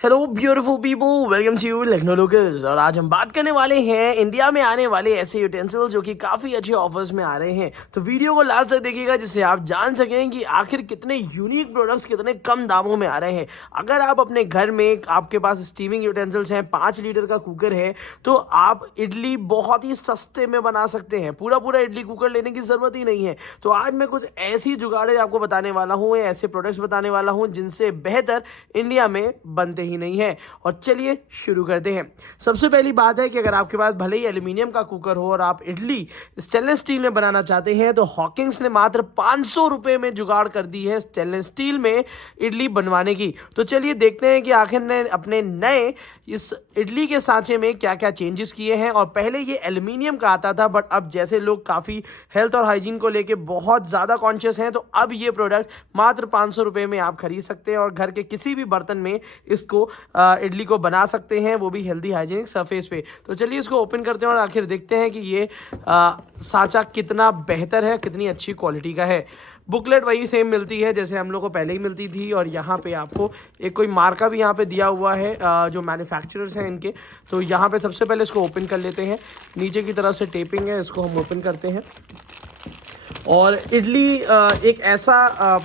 Hello beautiful people, welcome to Lucknow locals. और आज हम बात करने वाले हैं इंडिया में आने वाले ऐसे यूटेंसिल्स जो कि काफ़ी अच्छे ऑफर्स में आ रहे हैं। तो वीडियो को लास्ट तक देखिएगा जिससे आप जान सकें कि आखिर कितने यूनिक प्रोडक्ट्स कितने कम दामों में आ रहे हैं। अगर आप अपने घर में आपके पास स्टीमिंग यूटेंसिल्स हैं, 5 लीटर का कुकर है, तो आप इडली बहुत ही सस्ते में बना सकते हैं। पूरा पूरा इडली कुकर लेने की ज़रूरत ही नहीं है। तो आज मैं कुछ ऐसी जुगाड़ें आपको बताने वाला हूँ, ऐसे प्रोडक्ट्स बताने वाला हूँ जिनसे बेहतर इंडिया में बनते ही नहीं है। और चलिए शुरू करते हैं। सबसे पहली बात है कि अगर आपके पास भले ही एल्यूमिनियम का कुकर हो और आप इडली स्टेनलेस स्टील में बनाना चाहते हैं, तो हॉकिंग्स ने मात्र 500 रुपए में जुगाड़ कर दी है स्टेनलेस स्टील में इडली बनवाने की। तो चलिए देखते हैं कि आखिर ने अपने नए इस इडली के सांचे में क्या क्या चेंजेस किए हैं। और पहले ये एल्यूमिनियम का आता था, बट अब जैसे लोग काफ़ी हेल्थ और हाइजीन को लेके बहुत ज़्यादा कॉन्शियस हैं, तो अब ये प्रोडक्ट मात्र 500 रुपए में आप खरीद सकते हैं और घर के किसी भी बर्तन में इसको इडली को बना सकते हैं, वो भी हेल्दी हाइजीनिक सरफेस पे। तो चलिए इसको ओपन करते हैं और आखिर देखते हैं कि ये सांचा कितना बेहतर है, कितनी अच्छी क्वालिटी का है। बुकलेट वही सेम मिलती है जैसे हम लोग को पहले ही मिलती थी, और यहाँ पे आपको एक कोई मार्का भी यहाँ पे दिया हुआ है जो मैन्युफैक्चरर्स हैं इनके। तो यहाँ पे सबसे पहले इसको ओपन कर लेते हैं। नीचे की तरफ से टेपिंग है, इसको हम ओपन करते हैं। और इडली एक ऐसा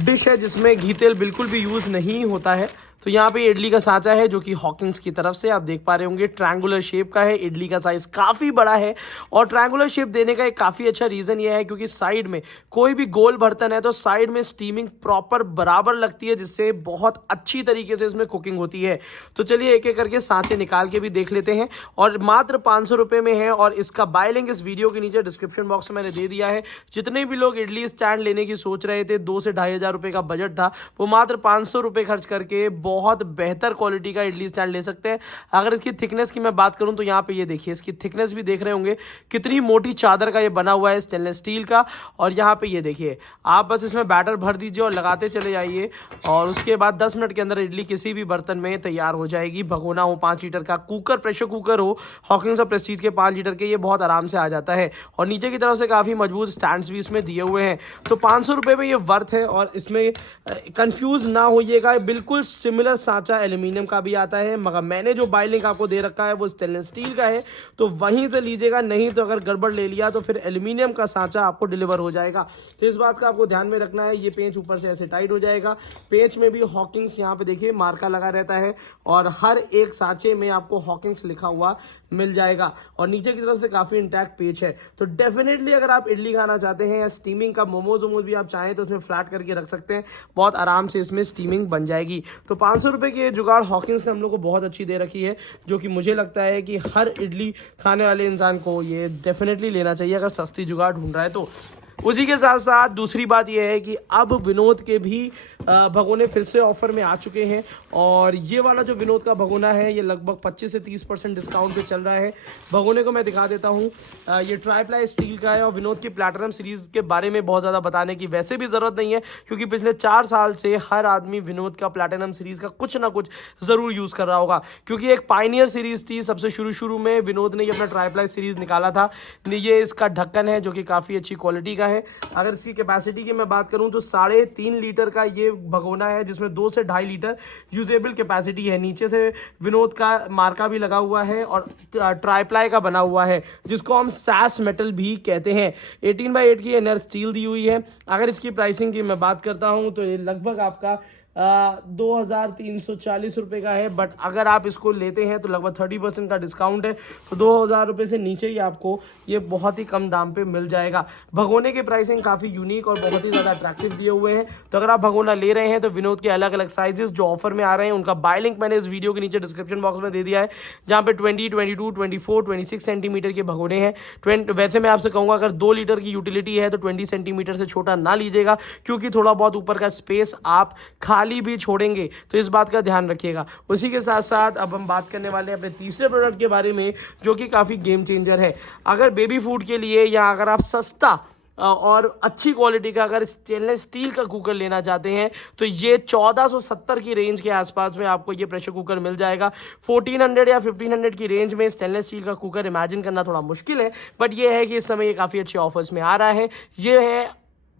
डिश है जिसमें घी तेल बिल्कुल भी यूज़ नहीं होता है। तो यहाँ पे इडली का सांचा है जो कि हॉकिंग्स की तरफ से आप देख पा रहे होंगे, ट्रायंगुलर शेप का है। इडली का साइज काफ़ी बड़ा है और ट्रायंगुलर शेप देने का एक काफ़ी अच्छा रीज़न ये है क्योंकि साइड में कोई भी गोल बर्तन है तो साइड में स्टीमिंग प्रॉपर बराबर लगती है, जिससे बहुत अच्छी तरीके से इसमें कुकिंग होती है। तो चलिए एक एक करके सांचे निकाल के भी देख लेते हैं। और मात्र 500 रुपये में है और इसका बाय लिंक इस वीडियो के नीचे डिस्क्रिप्शन बॉक्स में मैंने दे दिया है। जितने भी लोग इडली स्टैंड लेने की सोच रहे थे, 2 से 2,500 रुपये का बजट था, वो मात्र 500 रुपये खर्च करके बहुत बेहतर क्वालिटी का इडली स्टैंड ले सकते हैं। अगर इसकी थिकनेस की मैं बात करूं तो यहाँ पे ये देखिए, इसकी थिकनेस भी देख रहे होंगे कितनी मोटी चादर का ये बना हुआ है स्टेनलेस स्टील का। और यहाँ पे ये देखिए, आप बस इसमें बैटर भर दीजिए और लगाते चले जाइए और उसके बाद 10 मिनट के अंदर इडली किसी भी बर्तन में तैयार हो जाएगी। भगोना हो 5 लीटर का, कुकर प्रेशर कुकर हो हॉकिंग्स और प्रेस्टीज के 5 लीटर के, ये बहुत आराम से आ जाता है। और नीचे की तरफ से काफ़ी मजबूत स्टैंड्स भी इसमें दिए हुए हैं। तो 500 रुपये में ये वर्थ है। और इसमें कंफ्यूज ना होइएगा, बिल्कुल सिमिलर सांचा एल्यूमिनियम का भी आता है, मगर मैंने जो बाय लिंक आपको दे रखा है वो स्टेनलेस स्टील का है, तो वहीं से लीजिएगा। नहीं तो अगर गड़बड़ ले लिया तो फिर एल्यूमिनियम का सांचा आपको डिलीवर हो जाएगा। तो इस बात का आपको ध्यान में रखना है। ये पेंच ऊपर से ऐसे टाइट हो जाएगा। पेंच में भी हॉकिंग्स यहाँ पे देखिए मार्का लगा रहता है और हर एक सांचे में आपको हॉकिंग्स लिखा हुआ मिल जाएगा। और नीचे की तरफ से काफ़ी इंटैक्ट पेच है। तो डेफिनेटली अगर आप इडली खाना चाहते हैं या स्टीमिंग का मोमोज वोमोज भी आप चाहें तो उसमें फ्लैट करके रख सकते हैं, बहुत आराम से इसमें स्टीमिंग बन जाएगी। तो 500 रुपये की ये जुगाड़ हॉकिंस ने हम लोग को बहुत अच्छी दे रखी है, जो कि मुझे लगता है कि हर इडली खाने वाले इंसान को ये डेफिनेटली लेना चाहिए अगर सस्ती जुगाड़ ढूंढ रहा है तो। उसी के साथ साथ दूसरी बात यह है कि अब विनोद के भी भगोने फिर से ऑफर में आ चुके हैं। और ये वाला जो विनोद का भगोना है ये लगभग 25 से 30% डिस्काउंट पे चल रहा है। भगोने को मैं दिखा देता हूँ। ये ट्राईप्लाई स्टील का है और विनोद की प्लैटिनम सीरीज़ के बारे में बहुत ज़्यादा बताने की वैसे भी ज़रूरत नहीं है, क्योंकि पिछले 4 साल से हर आदमी विनोद का प्लैटिनम सीरीज़ का कुछ ना कुछ ज़रूर यूज़ कर रहा होगा। क्योंकि एक पाइनियर सीरीज़ थी, सबसे शुरू में विनोद ने ये अपना ट्राईप्लाई सीरीज़ निकाला था। ये इसका ढक्कन है जो कि काफ़ी अच्छी क्वालिटी का है। अगर इसकी कैपेसिटी की मैं बात करूं तो 3.5 लीटर का ये भगोना है, जिसमें 2 से 2.5 लीटर यूजेबल कैपेसिटी है। नीचे से विनोद का मार्का भी लगा हुआ है और ट्राईप्लाई का बना हुआ है, जिसको हम सैस मेटल भी कहते हैं। 18x8 की इनर स्टील दी हुई है। अगर इसकी प्राइसिंग की मैं बात करता हूं तो ये लगभग आपका 2,340 रुपये का है। बट अगर आप इसको लेते हैं तो लगभग 30% का डिस्काउंट है, तो 2,000 रुपये से नीचे ही आपको ये बहुत ही कम दाम पे मिल जाएगा। भगोने की प्राइसिंग काफ़ी यूनिक और बहुत ही ज़्यादा अट्रैक्टिव दिए हुए हैं। तो अगर आप भगोना ले रहे हैं तो विनोद के अलग अलग साइजेस जो ऑफर में आ रहे हैं उनका बाय लिंक मैंने इस वीडियो के नीचे डिस्क्रिप्शन बॉक्स में दे दिया है, जहाँ पे 20, 22, 24, 26 सेंटीमीटर के भगोने हैं। वैसे मैं आपसे कहूँगा अगर 2 लीटर की यूटिलिटी है तो 20 सेंटीमीटर से छोटा ना लीजिएगा, क्योंकि थोड़ा बहुत ऊपर का स्पेस आप खाली भी छोड़ेंगे, तो इस बात का ध्यान रखिएगा। उसी के साथ साथ अब हम बात करने वाले हैं अपने तीसरे प्रोडक्ट के बारे में, जो कि काफ़ी गेम चेंजर है। अगर बेबी फूड के लिए या अगर आप सस्ता और अच्छी क्वालिटी का अगर स्टेनलेस स्टील का कुकर लेना चाहते हैं तो ये 1470 की रेंज के आसपास में आपको ये प्रेशर कुकर मिल जाएगा। 1400 या 1500 की रेंज में स्टेनलेस स्टील का कुकर इमेजिन करना थोड़ा मुश्किल है, बट ये है कि इस समय ये काफ़ी अच्छे ऑफर्स में आ रहा है। ये है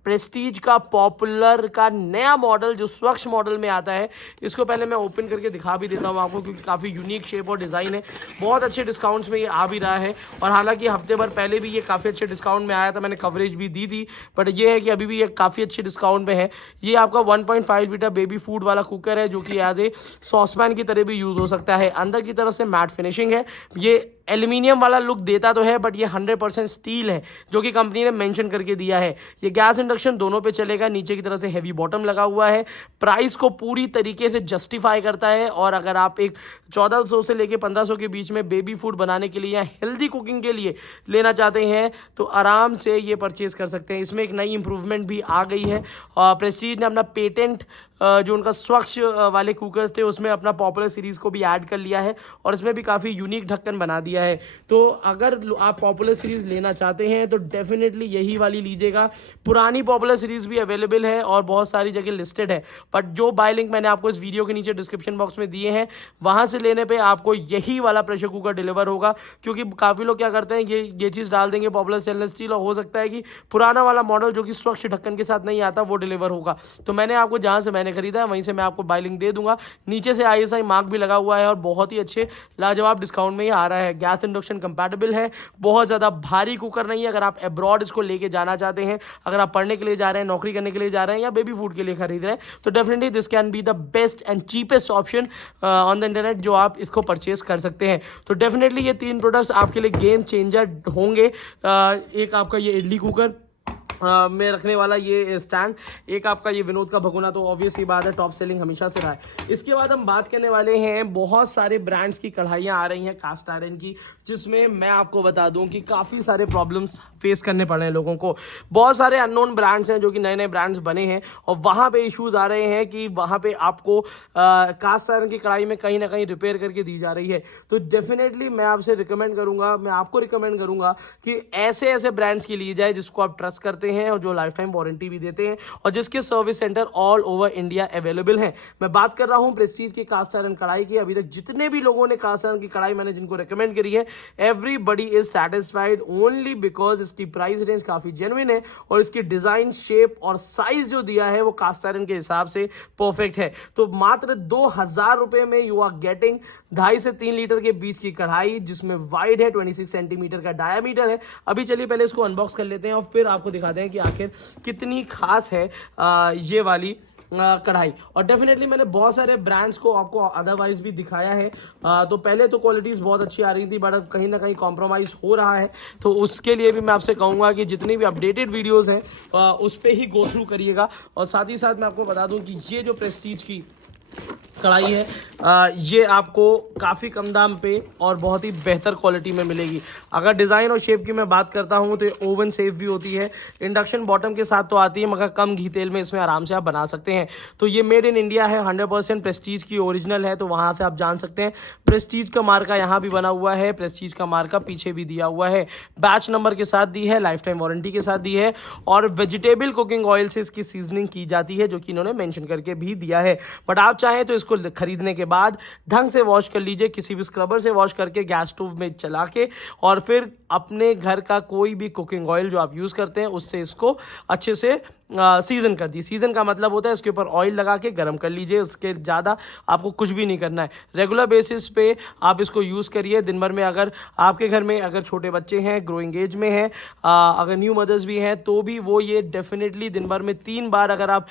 प्रेस्टीज का पॉपुलर का नया मॉडल जो स्वच्छ मॉडल में आता है, इसको पहले मैं ओपन करके दिखा भी देता हूँ आपको, क्योंकि काफ़ी यूनिक शेप और डिज़ाइन है। बहुत अच्छे डिस्काउंट्स में ये आ भी रहा है, और हालांकि हफ्ते भर पहले भी ये काफ़ी अच्छे डिस्काउंट में आया था, मैंने कवरेज भी दी थी, बट ये है कि अभी भी ये काफ़ी अच्छे डिस्काउंट में है। ये आपका 1.5 लीटर बेबी फूड वाला कुकर है, जो कि एज ए सॉसपैन की तरह भी यूज़ हो सकता है। अंदर की तरफ से मैट फिनिशिंग है, ये एल्यूमिनियम वाला लुक देता तो है, बट ये 100% स्टील है, जो कि कंपनी ने मेंशन करके दिया है। ये गैस इंडक्शन दोनों पे चलेगा, नीचे की तरफ से हैवी बॉटम लगा हुआ है, प्राइस को पूरी तरीके से जस्टिफाई करता है। और अगर आप एक 1400 से लेके 1500 के बीच में बेबी फूड बनाने के लिए या हेल्दी कुकिंग के लिए लेना चाहते हैं, तो आराम से ये परचेज कर सकते हैं। इसमें एक नई इंप्रूवमेंट भी आ गई है, और प्रेस्टीज ने अपना पेटेंट जो उनका स्वच्छ वाले कुकर्स थे उसमें अपना पॉपुलर सीरीज़ को भी ऐड कर लिया है, और इसमें भी काफ़ी यूनिक ढक्कन बना दिया है। तो अगर आप पॉपुलर सीरीज़ लेना चाहते हैं तो डेफिनेटली यही वाली लीजिएगा। पुरानी पॉपुलर सीरीज़ भी अवेलेबल है और बहुत सारी जगह लिस्टेड है, बट जो बाय लिंक मैंने आपको इस वीडियो के नीचे डिस्क्रिप्शन बॉक्स में दिए हैं, वहाँ से लेने पर आपको यही वाला प्रेशर कुकर डिलीवर होगा। क्योंकि काफ़ी लोग क्या करते हैं, ये चीज़ डाल देंगे पॉपुलर स्टेनलेस स्टील, और हो सकता है कि पुराना वाला मॉडल जो कि स्वच्छ ढक्कन के साथ नहीं आता वो डिलीवर होगा। तो मैंने आपको जहाँ से मैंने खरीदा है वहीं से मैं आपको बाय लिंक दे दूंगा। नीचे से ISI मार्क भी लगा हुआ है, और बहुत ही अच्छे लाजवाब डिस्काउंट में ये आ रहा है। गैस इंडक्शन कंपैटिबल है, बहुत ज़्यादा भारी कुकर नहीं है। अगर आप अब्रॉड इसको लेके जाना चाहते हैं, अगर आप पढ़ने के लिए जा रहे हैं, नौकरी करने के लिए जा रहे हैं, या बेबी फूड के लिए खरीद रहे हैं, तो definitely this can be the best and cheapest option on the internet जो आप इसको परचेज कर सकते हैं। तो डेफिनेटली ये 3 प्रोडक्ट्स आपके लिए गेम चेंजर होंगे। एक आपका ये इडली कुकर में रखने वाला ये स्टैंड, एक आपका ये विनोद का भगोना, तो ऑब्वियस ही बात है टॉप सेलिंग हमेशा से रहा है। इसके बाद हम बात करने वाले हैं, बहुत सारे ब्रांड्स की कढ़ाइयाँ आ रही हैं कास्ट आयरन की, जिसमें मैं आपको बता दूं कि काफ़ी सारे प्रॉब्लम्स फेस करने पड़ रहे हैं लोगों को। बहुत सारे अननोन ब्रांड्स हैं जो कि नए नए ब्रांड्स बने हैं, और वहाँ पे इश्यूज़ आ रहे हैं कि वहाँ पे आपको कास्ट आयरन की कढ़ाई में कहीं ना कहीं रिपेयर करके दी जा रही है। तो डेफिनेटली मैं आपको रिकमेंड करूँगा कि ऐसे ऐसे ब्रांड्स की ली जाए जिसको आप ट्रस्ट करते हैं, और जो लाइफ टाइम वारंटी भी देते हैं, और जिसके service centre all over India available हैं। मैं बात कर रहा हूं प्रेस्टीज की कास्ट आयरन कढ़ाई की। अभी तक जितने भी लोगों ने कास्ट आयरन की कढ़ाई मैंने जिनको रेकमेंड करी है, everybody is satisfied only because इसकी प्राइस रेंज काफी जेन्युइन है, और इसकी डिजाइन, शेप और साइज जो दिया है वो कास्ट आयरन के हिसाब से परफेक्ट है। तो मात्र 2000 रुपए में यू आर गेटिंग 2.5 से 3 लीटर के बीच की कढ़ाई, जिसमें वाइड है, 26 सेंटीमीटर का डायामीटर है। अभी चलिए पहले इसको अनबॉक्स कर लेते हैं, और फिर आपको दिखाते हैं कि आखिर कितनी खास है ये वाली कढ़ाई। और डेफिनेटली मैंने बहुत सारे ब्रांड्स को आपको अदरवाइज भी दिखाया है। तो पहले तो क्वालिटीज़ बहुत अच्छी आ रही थी, बट अब कहीं ना कहीं कॉम्प्रोमाइज़ हो रहा है। तो उसके लिए भी मैं आपसे कहूँगा कि जितनी भी अपडेटेड वीडियोस हैं उस पर ही गो थ्रू करिएगा। और साथ ही साथ मैं आपको बता दूं कि ये जो प्रेस्टीज की कढ़ाई है, ये आपको काफ़ी कम दाम पे और बहुत ही बेहतर क्वालिटी में मिलेगी। अगर डिज़ाइन और शेप की मैं बात करता हूँ तो ये ओवन सेफ भी होती है, इंडक्शन बॉटम के साथ तो आती है, मगर कम घी तेल में इसमें आराम से आप बना सकते हैं। तो ये मेड इन इंडिया है, 100% प्रेस्टीज की ओरिजिनल है, तो वहाँ से आप जान सकते हैं। प्रेस्टीज का मार्का यहाँ भी बना हुआ है, प्रेस्टीज का मार्का पीछे भी दिया हुआ है, बैच नंबर के साथ दी है, लाइफ टाइम वारंटी के साथ दी है, और वेजिटेबल कुकिंग ऑयल से इसकी सीजनिंग की जाती है, जो कि इन्होंने मेंशन करके भी दिया है। बट आप चाहें तो इसको खरीदने के बाद ढंग से वॉश कर लीजिए, किसी भी स्क्रबर से वॉश करके गैस स्टोव में चला के, और फिर अपने घर का कोई भी कुकिंग ऑयल जो आप यूज़ करते हैं उससे इसको अच्छे से सीजन कर दी। सीजन का मतलब होता है इसके ऊपर ऑयल लगा के गर्म कर लीजिए, उसके ज़्यादा आपको कुछ भी नहीं करना है। रेगुलर बेसिस पे आप इसको यूज़ करिए दिन भर में। अगर आपके घर में अगर छोटे बच्चे हैं, ग्रोइंग एज में हैं, अगर न्यू मदर्स भी हैं, तो भी वो ये डेफिनेटली दिन भर में 3 बार अगर आप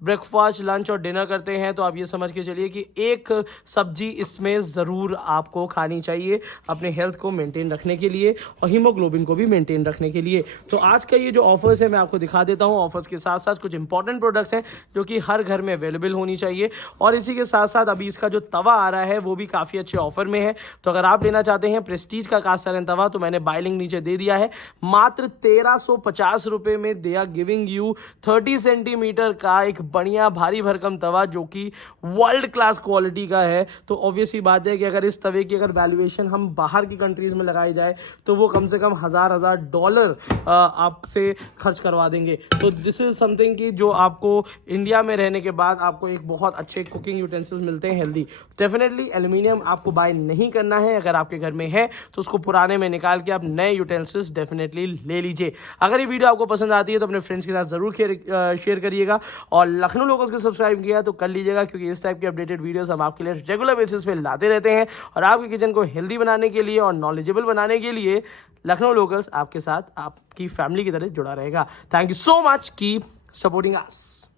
ब्रेकफास्ट, लंच और डिनर करते हैं, तो आप ये समझ के चलिए कि एक सब्जी इसमें ज़रूर आपको खानी चाहिए अपने हेल्थ को मेंटेन रखने के लिए और हीमोग्लोबिन को भी मेंटेन रखने के लिए। तो आज का ये जो ऑफर्स है मैं आपको दिखा देता हूँ। ऑफर्स के साथ साथ कुछ इंपॉर्टेंट प्रोडक्ट्स हैं जो कि हर घर में अवेलेबल होनी चाहिए, और इसी के साथ साथ अभी इसका जो तवा आ रहा है वो भी काफ़ी अच्छे ऑफर में है। तो अगर आप लेना चाहते हैं प्रेस्टीज का कास्ट आयरन तवा, तो मैंने बाय लिंक नीचे दे दिया है। मात्र 1350 रुपये में they are giving you 30 centimetre का एक बढ़िया भारी भरकम तवा, जो कि वर्ल्ड क्लास क्वालिटी का है। तो ऑब्वियस ही बात है कि अगर इस तवे की अगर वैल्यूएशन हम बाहर की कंट्रीज में लगाई जाए तो वो कम से कम $1000 आपसे खर्च करवा देंगे। तो दिस इज़ समथिंग कि जो आपको इंडिया में रहने के बाद आपको एक बहुत अच्छे कुकिंग यूटेंसिल्स मिलते हैं हेल्दी। डेफिनेटली एल्यूमिनियम आपको बाय नहीं करना है, अगर आपके घर में है तो उसको पुराने में निकाल के आप नए यूटेंसिल्स डेफिनेटली ले लीजिए। अगर ये वीडियो आपको पसंद आती है तो अपने फ्रेंड्स के साथ ज़रूर शेयर करिएगा, और लखनऊ लोकल्स को सब्सक्राइब किया तो कर लीजिएगा, क्योंकि इस टाइप की अपडेटेड वीडियोस हम आपके लिए रेगुलर बेसिस पे लाते रहते हैं। और आपके किचन को हेल्दी बनाने के लिए और नॉलेजेबल बनाने के लिए लखनऊ लोकल्स आपके साथ आपकी फैमिली की तरह जुड़ा रहेगा। Thank you so much, keep supporting us.